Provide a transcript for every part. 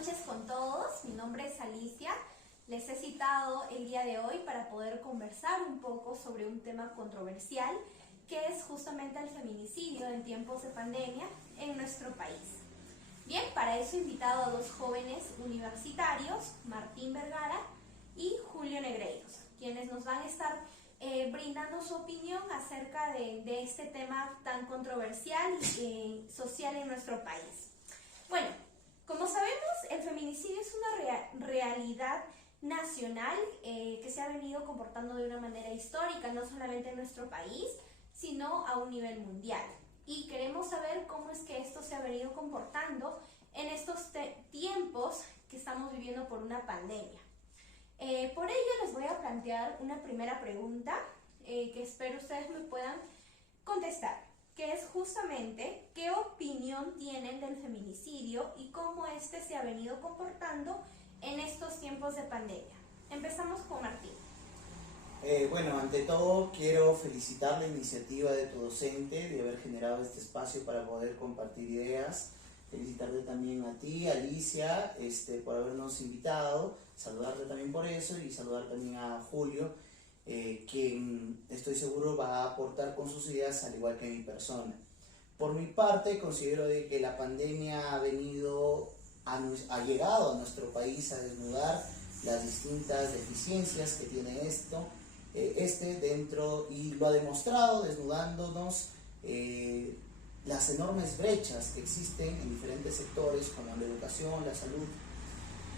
noches con todos. Mi nombre es Alicia. Les he citado el día de hoy para poder conversar un poco sobre un tema controversial que es justamente el feminicidio en tiempos de pandemia en nuestro país. Bien, para eso he invitado a dos jóvenes universitarios, Martín Vergara y Julio Negreiros, quienes nos van a estar brindando su opinión acerca de este tema tan controversial y social en nuestro país. Bueno, como sabemos, el feminicidio es una realidad nacional que se ha venido comportando de una manera histórica, no solamente en nuestro país, sino a un nivel mundial. Y queremos saber cómo es que esto se ha venido comportando en estos tiempos que estamos viviendo por una pandemia. Por ello les voy a plantear una primera pregunta que espero ustedes me puedan contestar, que es justamente ¿qué opinión tienen del feminicidio y cómo este se ha venido comportando en estos tiempos de pandemia? Empezamos con Martín. Bueno, ante todo quiero felicitar la iniciativa de tu docente de haber generado este espacio para poder compartir ideas. Felicitarte también a ti, Alicia, por habernos invitado, saludarte también por eso y saludar también a Julio, quien estoy seguro va a aportar con sus ideas al igual que mi persona. Por mi parte, considero de que la pandemia ha llegado a nuestro país a desnudar las distintas deficiencias que tiene esto, dentro, y lo ha demostrado desnudándonos las enormes brechas que existen en diferentes sectores como la educación, la salud,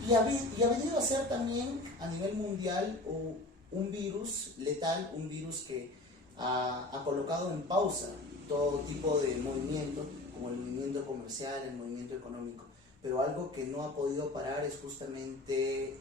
y ha venido a ser también a nivel mundial un virus letal, un virus que ha colocado en pausa todo tipo de movimiento, como el movimiento comercial, el movimiento económico, pero algo que no ha podido parar es justamente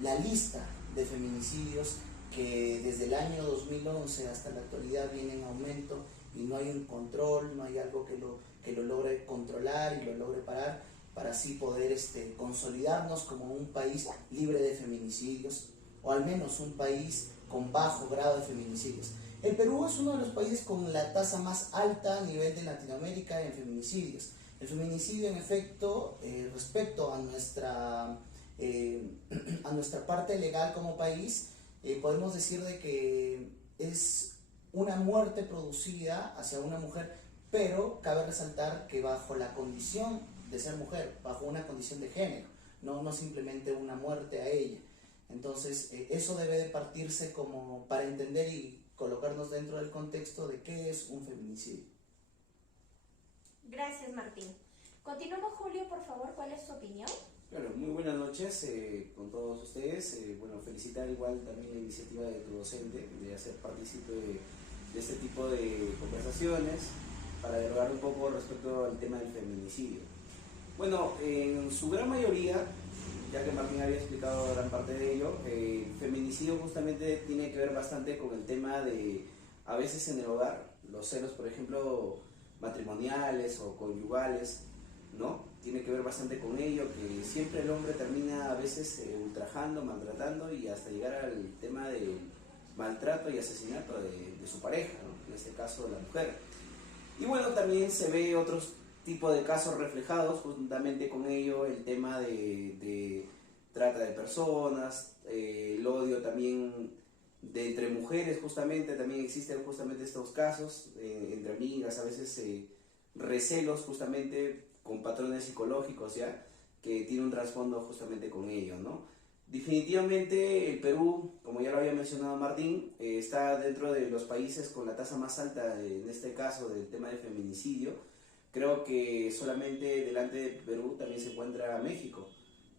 la lista de feminicidios que desde el año 2011 hasta la actualidad viene en aumento y no hay un control, no hay algo que lo logre controlar y lo logre parar para así poder consolidarnos como un país libre de feminicidios, o al menos un país con bajo grado de feminicidios. El Perú es uno de los países con la tasa más alta a nivel de Latinoamérica en feminicidios. El feminicidio, en efecto, respecto a nuestra parte legal como país, podemos decir de que es una muerte producida hacia una mujer, pero cabe resaltar que bajo la condición de ser mujer, bajo una condición de género, no simplemente una muerte a ella. Entonces, eso debe de partirse como para entender y colocarnos dentro del contexto de qué es un feminicidio. Gracias, Martín. Continuamos, Julio, por favor, ¿cuál es su opinión? Claro, muy buenas noches con todos ustedes. Bueno, felicitar igual también la iniciativa de tu docente de hacer partícipe de este tipo de conversaciones para dialogar un poco respecto al tema del feminicidio. Bueno, en su gran mayoría, ya que Martín había explicado gran parte de ello, feminicidio justamente tiene que ver bastante con el tema de, a veces en el hogar, los celos, por ejemplo, matrimoniales o conyugales, ¿no? Tiene que ver bastante con ello, que siempre el hombre termina a veces ultrajando, maltratando y hasta llegar al tema de maltrato y asesinato de su pareja, ¿no? En este caso la mujer. Y bueno, también se ve otros tipos de casos reflejados juntamente con ello, el tema de trata de personas, el odio también de entre mujeres, justamente también existen justamente estos casos, entre amigas, a veces recelos justamente con patrones psicológicos, ¿ya? Que tiene un trasfondo justamente con ello, ¿no? Definitivamente el Perú, como ya lo había mencionado Martín, está dentro de los países con la tasa más alta, en este caso del tema de feminicidio. Creo que solamente delante de Perú también se encuentra México,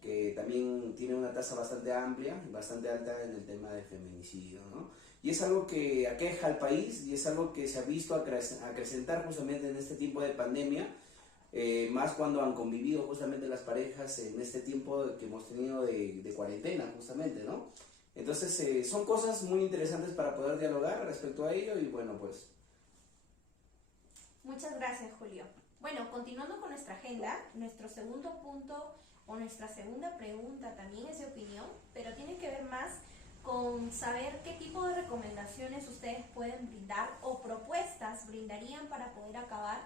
que también tiene una tasa bastante amplia, bastante alta en el tema de feminicidio, ¿no? Y es algo que aqueja al país y es algo que se ha visto acrecentar justamente en este tiempo de pandemia, más cuando han convivido justamente las parejas en este tiempo que hemos tenido de cuarentena justamente, ¿no? Entonces son cosas muy interesantes para poder dialogar respecto a ello y bueno, pues. Muchas gracias, Julio. Bueno, continuando con nuestra agenda, nuestro segundo punto o nuestra segunda pregunta también es de opinión, pero tiene que ver más con saber qué tipo de recomendaciones ustedes pueden brindar o propuestas brindarían para poder acabar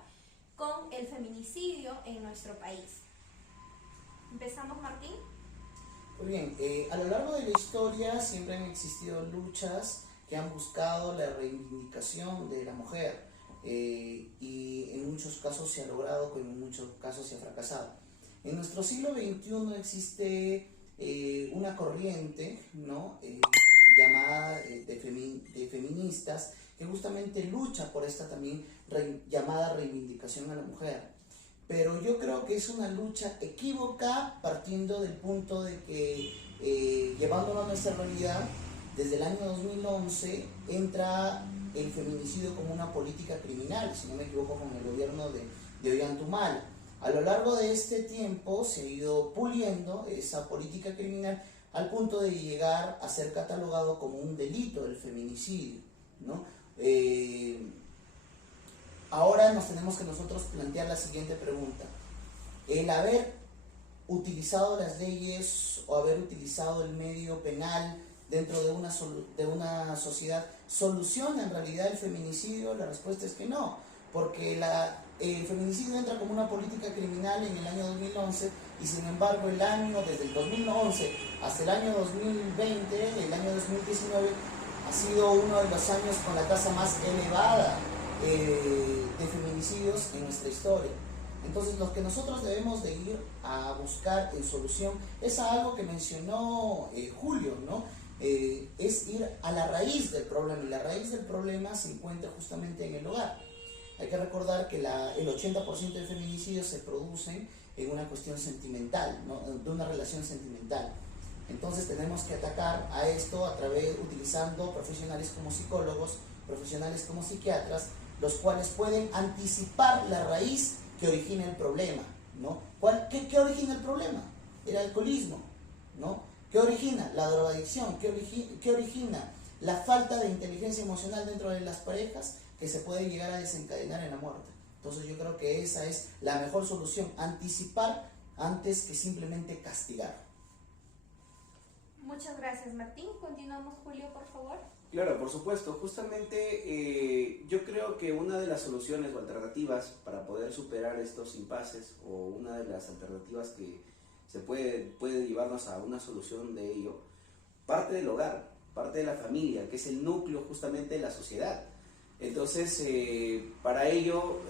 con el feminicidio en nuestro país. Empezamos, Martín. Muy bien, a lo largo de la historia siempre han existido luchas que han buscado la reivindicación de la mujer y en muchos casos se ha logrado, como en muchos casos se ha fracasado. En nuestro siglo XXI existe una corriente, ¿no? Llamada de feministas que justamente lucha por esta también llamada reivindicación a la mujer. Pero yo creo que es una lucha equívoca partiendo del punto de que llevándolo a nuestra realidad, desde el año 2011 entra el feminicidio como una política criminal, si no me equivoco, con el gobierno de Ollanta. A lo largo de este tiempo se ha ido puliendo esa política criminal al punto de llegar a ser catalogado como un delito del feminicidio, ¿no? Ahora nos tenemos que nosotros plantear la siguiente pregunta. El haber utilizado las leyes o haber utilizado el medio penal dentro de una sociedad, ¿soluciona en realidad el feminicidio? La respuesta es que no, porque el feminicidio entra como una política criminal en el año 2011 y sin embargo desde el 2011 hasta el año 2020, el año 2019, ha sido uno de los años con la tasa más elevada de feminicidios en nuestra historia. Entonces lo que nosotros debemos de ir a buscar en solución es algo que mencionó Julio, ¿no? Es ir a la raíz del problema, y la raíz del problema se encuentra justamente en el hogar. Hay que recordar que el 80% de feminicidios se producen en una cuestión sentimental, ¿no? De una relación sentimental. Entonces tenemos que atacar a esto utilizando profesionales como psicólogos, profesionales como psiquiatras, los cuales pueden anticipar la raíz que origina el problema, ¿no? ¿Qué origina el problema? El alcoholismo, ¿no? ¿Qué origina? La drogadicción. ¿Qué origina? La falta de inteligencia emocional dentro de las parejas que se puede llegar a desencadenar en la muerte. Entonces yo creo que esa es la mejor solución, anticipar antes que simplemente castigar. Muchas gracias, Martín. Continuamos, Julio, por favor. Claro, por supuesto. Justamente yo creo que una de las soluciones o alternativas para poder superar estos impases, o una de las alternativas que se puede llevarnos a una solución de ello, parte del hogar, parte de la familia, que es el núcleo justamente de la sociedad. Entonces, para ello,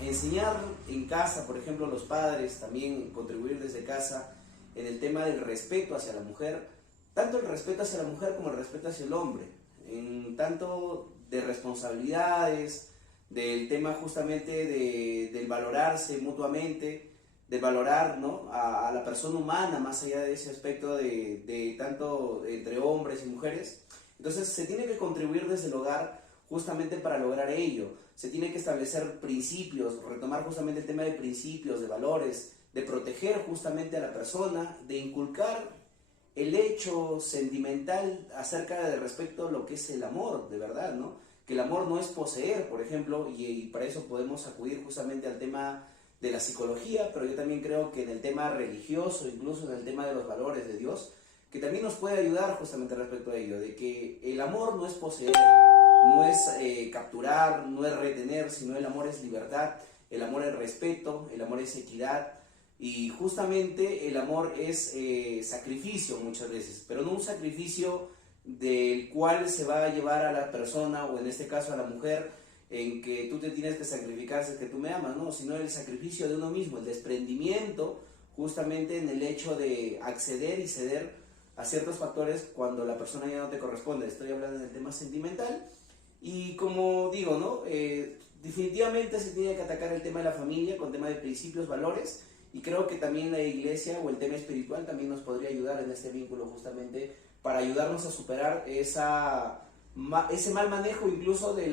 enseñar en casa, por ejemplo, los padres, también contribuir desde casa en el tema del respeto hacia la mujer, tanto el respeto hacia la mujer como el respeto hacia el hombre, en tanto de responsabilidades, del tema justamente del valorarse mutuamente, de valorar, ¿no?, a la persona humana, más allá de ese aspecto de tanto entre hombres y mujeres. Entonces se tiene que contribuir desde el hogar justamente para lograr ello. Se tiene que establecer principios, retomar justamente el tema de principios, de valores, de proteger justamente a la persona, de inculcar el hecho sentimental acerca de respecto a lo que es el amor, de verdad, ¿no? Que el amor no es poseer, por ejemplo, y para eso podemos acudir justamente al tema de la psicología, pero yo también creo que en el tema religioso, incluso en el tema de los valores de Dios, que también nos puede ayudar justamente respecto a ello, de que el amor no es poseer, no es capturar, no es retener, sino el amor es libertad, el amor es respeto, el amor es equidad, y justamente el amor es sacrificio muchas veces, pero no un sacrificio del cual se va a llevar a la persona, o en este caso a la mujer, en que tú te tienes que sacrificar si es que tú me amas, no, sino el sacrificio de uno mismo, el desprendimiento justamente en el hecho de acceder y ceder a ciertos factores cuando la persona ya no te corresponde. Estoy hablando del tema sentimental, y como digo, ¿no? Definitivamente se tiene que atacar el tema de la familia con tema de principios, valores, y creo que también la iglesia o el tema espiritual también nos podría ayudar en este vínculo, justamente para ayudarnos a superar ese mal manejo incluso de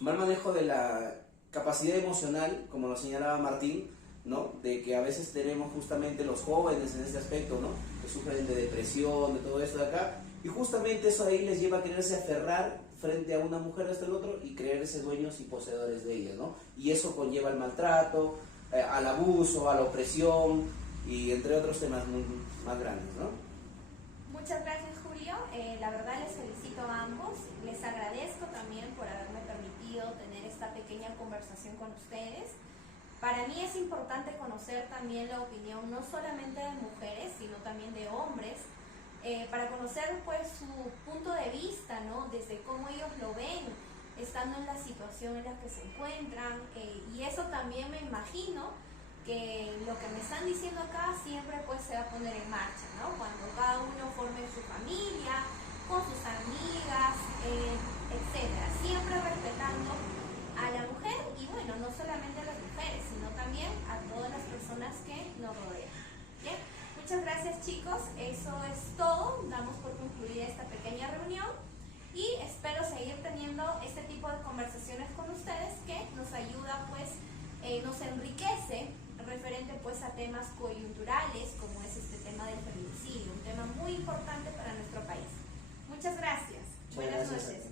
mal manejo de la capacidad emocional, como lo señalaba Martín, ¿no? De que a veces tenemos justamente los jóvenes en este aspecto, ¿no?, que sufren de depresión, de todo esto de acá, y justamente eso ahí les lleva a quererse aferrar frente a una mujer hasta el otro y creerse dueños y poseedores de ella, ¿no? Y eso conlleva al maltrato, al abuso, a la opresión, y entre otros temas más grandes, ¿no? Muchas gracias, Julio. La verdad les felicito a ambos. Les agradezco también por haberme permitido tener esta pequeña conversación con ustedes. Para mí es importante conocer también la opinión no solamente de mujeres, sino también de hombres, para conocer pues su punto de vista, ¿no? Desde cómo ellos lo ven, estando en la situación en la que se encuentran, y eso también me imagino que lo que me están diciendo acá siempre pues se va a poner en marcha, ¿no? Cuando cada uno forme su familia, con sus amigas, etcétera, siempre respetando a la mujer y bueno, no solamente a las mujeres, sino también a todas las personas que nos rodean. ¿Bien? Muchas gracias, chicos, eso es todo, damos por concluida esta pequeña reunión y espero seguir teniendo este tipo de conversaciones con ustedes que nos ayuda pues, nos enriquece referente pues a temas coyunturales como es este tema del feminicidio, un tema muy importante para nuestro país. Muchas gracias. Buenas noches.